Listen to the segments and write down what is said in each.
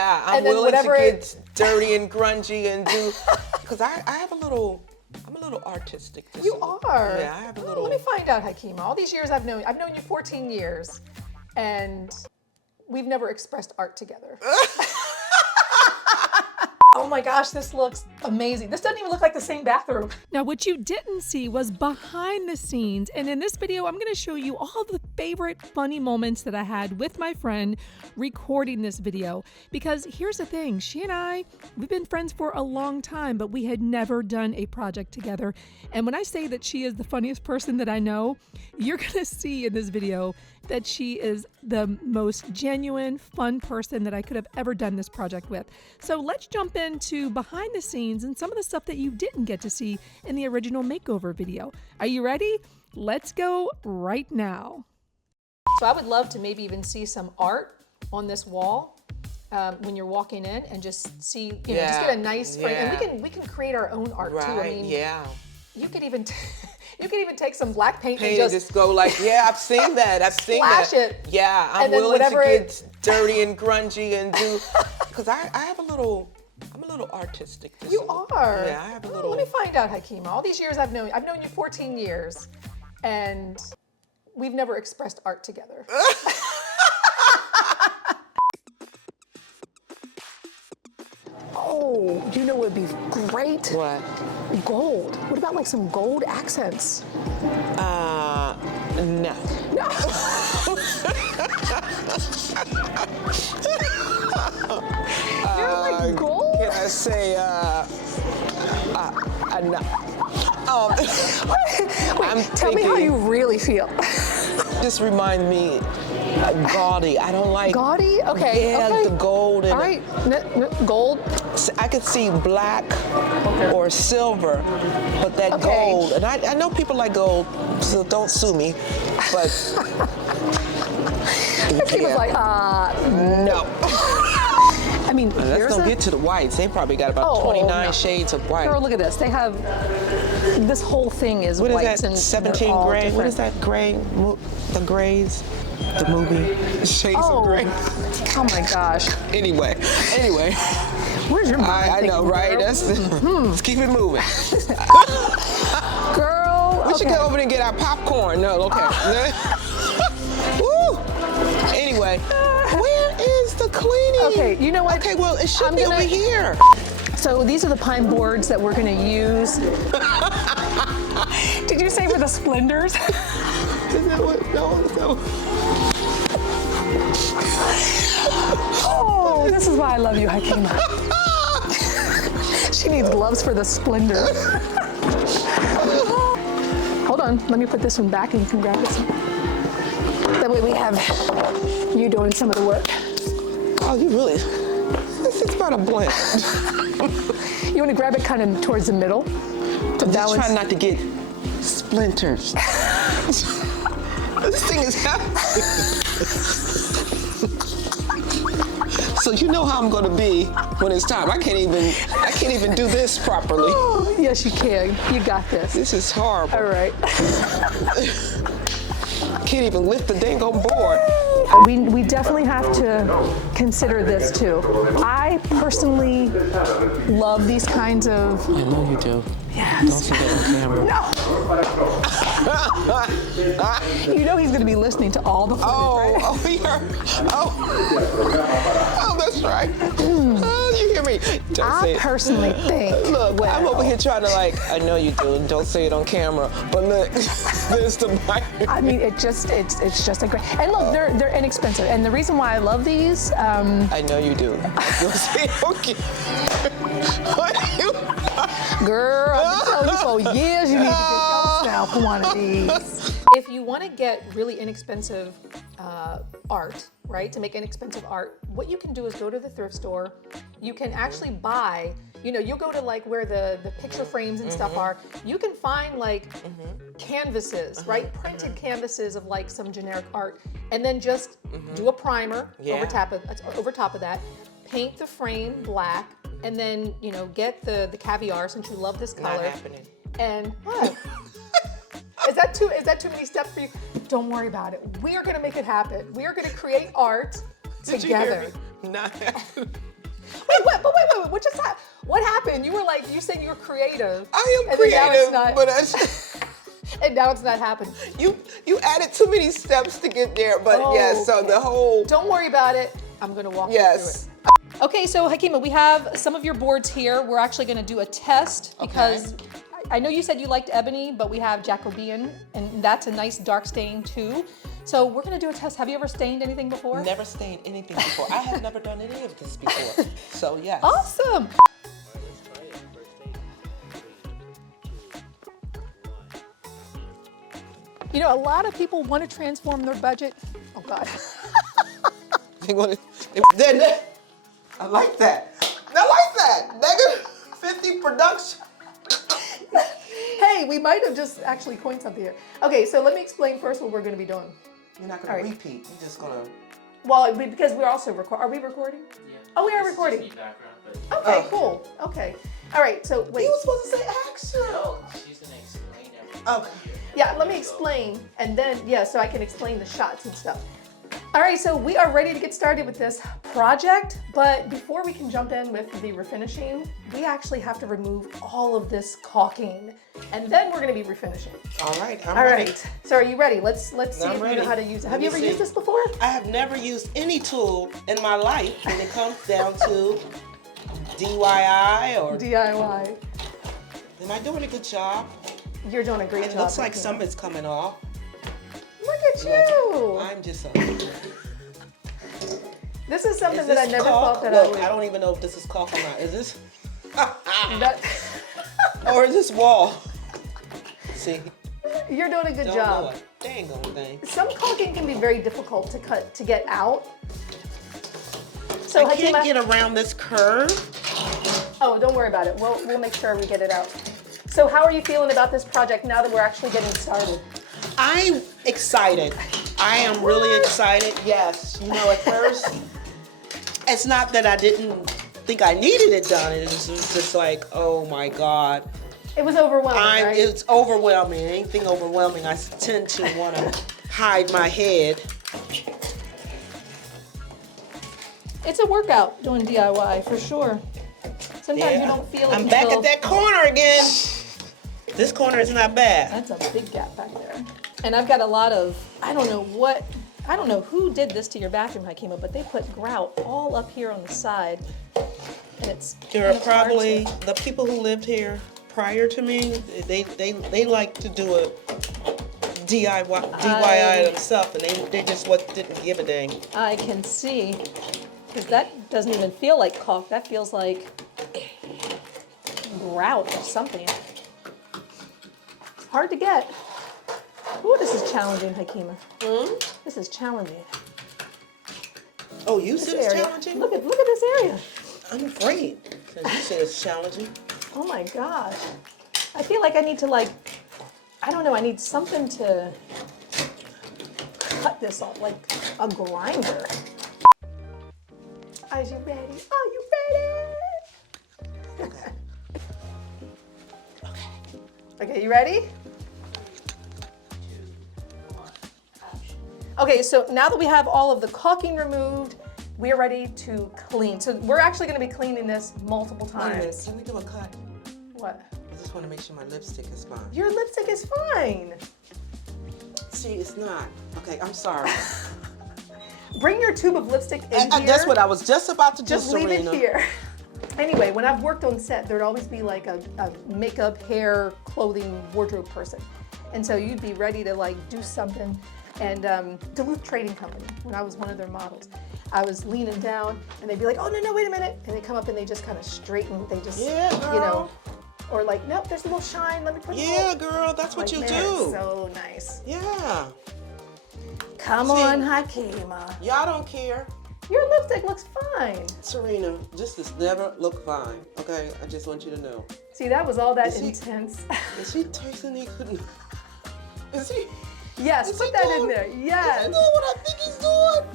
Yeah, I'm willing to get dirty and grungy and do, because I'm a little artistic. You are? Yeah, I have a little. Let me find out, Hakimah. All these years I've known you 14 years, and we've never expressed art together. Oh my gosh, this looks amazing. This doesn't even look like the same bathroom. Now, what you didn't see was behind the scenes. And in this video, I'm going to show you all the favorite funny moments that I had with my friend recording this video. Because here's the thing, she and I, we've been friends for a long time, but we had never done a project together. And when I say that she is the funniest person that I know, you're going to see in this video that she is the most genuine, fun person that I could have ever done this project with. So let's jump into behind the scenes and some of the stuff that you didn't get to see in the original makeover video. Are you ready? Let's go right now. So I would love to maybe even see some art on this wall when you're walking in, and just see, you know, just get a nice frame. And we can create our own art too. I mean, you could even you could even take some black paint and just go like, yeah, I've seen that. I've seen that. Splash it. Yeah, I'm willing to get dirty and grungy and do, because I'm a little artistic. You are? Yeah, I have a little. Let me find out, Hakimah. All these years I've known you 14 years, and we've never expressed art together. Oh, you know what would be great? What? Gold. What about like some gold accents? No. No. You're like gold? Can I say, no. Wait, tell me how you really feel. Just remind me gaudy. I don't like gaudy. Okay. Yeah, okay. the gold. And all right, gold. I could see black or silver, but that gold. And I know people like gold, so don't sue me. But people's like, no. I mean, let's don't get to the whites. They probably got about 29 shades of white. Girl, look at this. They have, this whole thing is white. What is that, 17 gray? Different. What is that gray, the grays? The movie, Shades of Gray. Oh my gosh. Anyway. Where's your mind? I know, right? Let's keep it moving. Girl, we should go over and get our popcorn. No, okay. Woo. Anyway, where is the cleaning? Okay, you know what? Okay, well, it should be over here. So these are the pine boards that we're gonna use. Did you say for the splendors? Is that what? No. Oh, this is why I love you, Hakimah. She needs gloves for the splendor. Hold on, let me put this one back and you can grab this one. That way we have you doing some of the work. Oh, you really? This is about a blend. You want to grab it kind of towards the middle to balance. Just try not to get splinters. This thing is happening. So you know how I'm going to be when it's time. I can't even do this properly. Oh, yes, you can. You got this. This is horrible. All right. I can't even lift the dang on board. We definitely have to consider this too. I personally love these kinds of. I know you do. Yes. Don't say that on camera. No. You know he's going to be listening to all the footage, right? Oh, that's right. Oh, you hear me? I personally think. Look, I'm over here trying to I know you do. Don't say it on camera. But look, there's the mic. I mean, it's just a great. And look, they're inexpensive. And the reason why I love these. I know you do. You'll say okay. What are you? Girl, I've been telling you for years you need to get yourself one of these. If you want to get really inexpensive art, right, to make inexpensive art, what you can do is go to the thrift store. You can actually buy, you'll go to where the picture frames and stuff are. You can find canvases, right, printed canvases of some generic art, and then just do a primer over top of that, paint the frame black, and then, get the caviar, since you love this color. Not happening. And what? Is that too many steps for you? Don't worry about it. We are gonna make it happen. We are gonna create art together. Not happening. Wait, what just happened? What happened? You were like, you said you were creative. I am and then now it's creative, not, but and now it's not happening. you added too many steps to get there. But yes, so Okay. the whole Don't worry about it. I'm gonna walk you through yes. it. Okay, so Hakimah, we have some of your boards here. We're actually gonna do a test because I know you said you liked ebony, but we have Jacobean, and that's a nice dark stain too. So we're gonna do a test. Have you ever stained anything before? Never stained anything before. I have never done any of this before. So yes. Awesome. You know, a lot of people want to transform their budget. Oh God. They want to. I like that. I like that. -50 production. Hey, we might have just actually coined something here. Okay, so let me explain first what we're going to be doing. You're not gonna repeat. You're just gonna. Well, because we're also recording. Are we recording? Yeah. Oh, we are This is recording. just me background, but Okay, cool. Okay. All right, so wait. You were supposed to say action. no, she's gonna explain everything. Okay. Yeah, let me explain, and then, yeah, so I can explain the shots and stuff. All right, so we are ready to get started with this project, but before we can jump in with the refinishing, we actually have to remove all of this caulking, and then we're gonna be refinishing. All right. I'm All ready. right, so are you ready? Let's see I'm if you ready. know how to use it. Let Have me you ever see. used this before? I have never used any tool in my life when it comes down to DIY or. DIY. Am I doing a good job? You're doing a great It job. looks like Hakimah. some is coming off. Look at you. I'm just. This is something Is that I this never caulk? thought that Look, I I don't even know if this is caulk or not. Is this? would. That, Or is this wall? See? you're doing a good Don't job. know a dang old thing. Some caulking can be very difficult to get out. So I can't Hakimah, get around this curve. oh, don't worry about it. We'll make sure we get it out. So how are you feeling about this project now that we're actually getting started? I'm excited. I am really excited. Yes. You know, at first, it's not that I didn't think I needed it done. It was just like, oh my God. It was overwhelming, right? It's overwhelming. Anything overwhelming, I tend to want to hide my head. It's a workout doing DIY for sure. Sometimes you don't feel it I'm back until- at that corner again. This corner is not bad. That's a big gap back there. And I've got a lot of, I don't know who did this to your bathroom, Hakimah, but they put grout all up here on the side. And it's There kind are of hard probably to- the people who lived here prior to me. They like to do a DIY themselves, and they just didn't give a dang. I can see, because that doesn't even feel like caulk. That feels like grout or something. It's hard to get. Ooh, this is challenging, Hakimah. This is challenging. Oh, you This said it's area. challenging? Look at this area. I'm afraid. Since you said it's challenging. Oh my gosh. I feel like I need to I don't know, I need something to cut this off, like a grinder. Are you ready? Are you ready? Okay, you ready? Okay, so now that we have all of the caulking removed, we're ready to clean. So we're actually gonna be cleaning this multiple Wait a minute. times. Can we do a cut? What? I just want to make sure my lipstick is fine. Your lipstick is fine. See, it's not. Okay, I'm sorry. Bring your tube of lipstick in here. That's what I was just about to do, Just leave Serena. it here. Anyway, when I've worked on set, there'd always be like a makeup, hair, clothing, wardrobe person. And so you'd be ready to do something. And Duluth Trading Company, when I was one of their models, I was leaning down and they'd be like, oh, no, wait a minute. And they come up and they just kind of straighten, they just, Yeah, you know, girl. or like, nope, there's a little shine, let me put it Yeah, on. girl, that's what Like, you man, do. it's so nice. Yeah. Come See, on, Hakimah. Y'all don't care. Your lipstick looks fine. Serena, this has never looked fine. Okay, I just want you to know. See, that was all that Is he- intense. Is he tasting he couldn't? Is he? Yes, Is put he that doing- in there. Is he Yes. doing what I think he's doing?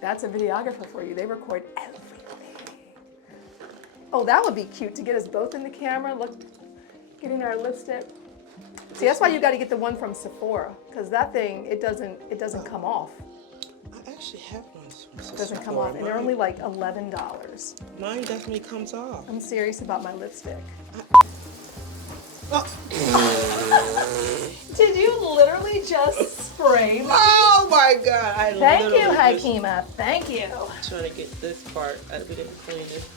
That's a videographer for you. They record everything. Oh, that would be cute to get us both in the camera. Look, getting our lipstick. See, that's why you got to get the one from Sephora, because that thing it doesn't come off. I actually have one. Doesn't come off, and they're only like $11. Mine definitely comes off. I'm serious about my lipstick. Oh. Did you literally just spray me? Oh my God! Thank you, Hakimah. Thank you. Trying to get this part. We didn't clean it.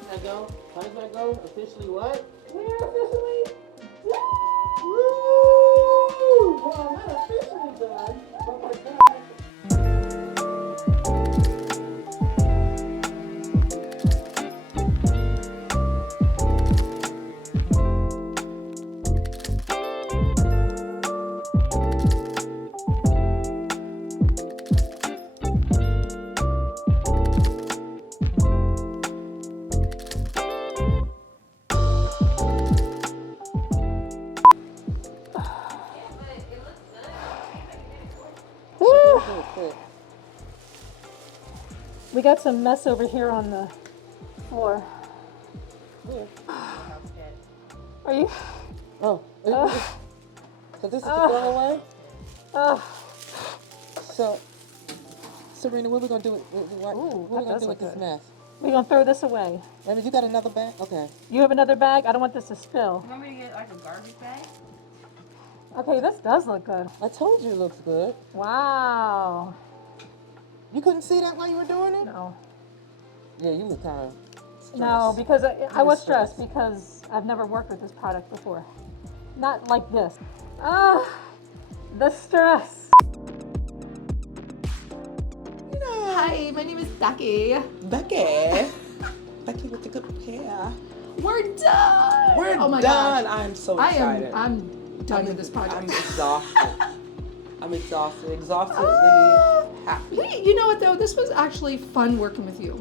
Can I go? How does that go? Officially what? We're officially Woo! Well, not officially done, but we're done. We got some mess over here on the floor. Are you? Oh. So this is the throwaway? So, Serena, what are we going to do with this mess? We're gonna throw this away. Maybe you got another bag? Okay. You have another bag? I don't want this to spill. You want me to get like a garbage bag? Okay, this does look good. I told you it looks good. Wow. You couldn't see that while you were doing it? No. Yeah, you look kind of stressed. No, because I was stressed stressed. because I've never worked with this product before. Not like this. The stress. Hi, my name is Becky. Becky. Becky with the good hair. We're done. We're oh my done. Gosh. I'm so excited. I'm done with this project. I'm exhausted. I'm exhausted. Exhaustedly happy. Hey, you know what though? This was actually fun working with you.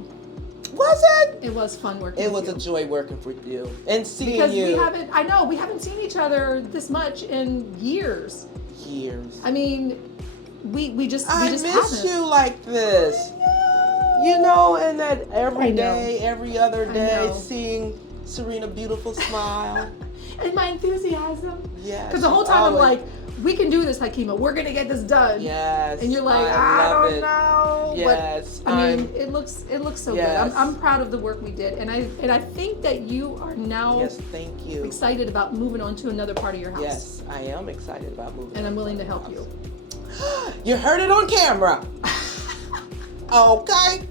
Was it? It was fun working It with was you. a joy working with you and seeing Because you. we haven't seen each other this much in years. Years. I mean, we just I miss miss you like this. You know, and that every I know. day, every other I day, know. seeing Serena beautiful smile. And my enthusiasm. Yes. Because the whole time I'm always- like, we can do this, Hakimah. We're gonna get this done. Yes. And you're like, I I love don't it. know. Yes. But I mean, it looks so Yes. good. I'm proud of the work we did, and I think that you are now Yes, thank you. excited about moving on to another part of your house. Yes, I am excited about moving. And I'm on willing to to my help you. house. You heard it on camera. Okay.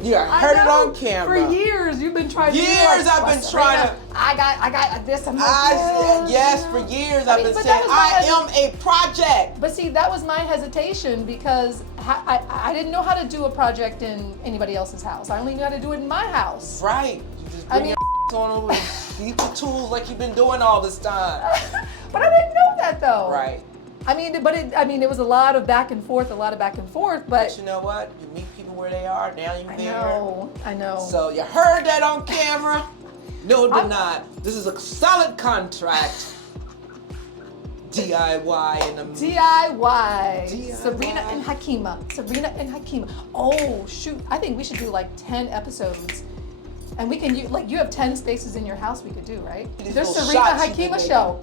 You heard it on camera. For years, you've been trying to. Years I've been trying to. I got this. I'm like, I said, yes, for years I've been but saying that I was am a project. But see, that was my hesitation because I didn't know how to do a project in anybody else's house. I only knew how to do it in my house. Right. You just I bring mean- your on over and use the tools like you've been doing all this time. But I didn't know that though. Right. I mean, it was a lot of back and forth, But But you know what? You meet people where they are. Now you're there. I know. So you heard that on camera. No, did not. This is a solid contract. DIY and DIY. Serena and Hakimah. Oh shoot! I think we should do like 10 episodes, and we can you have 10 spaces in your house we could do, right? These There's little Serena shots you Hakimah can show.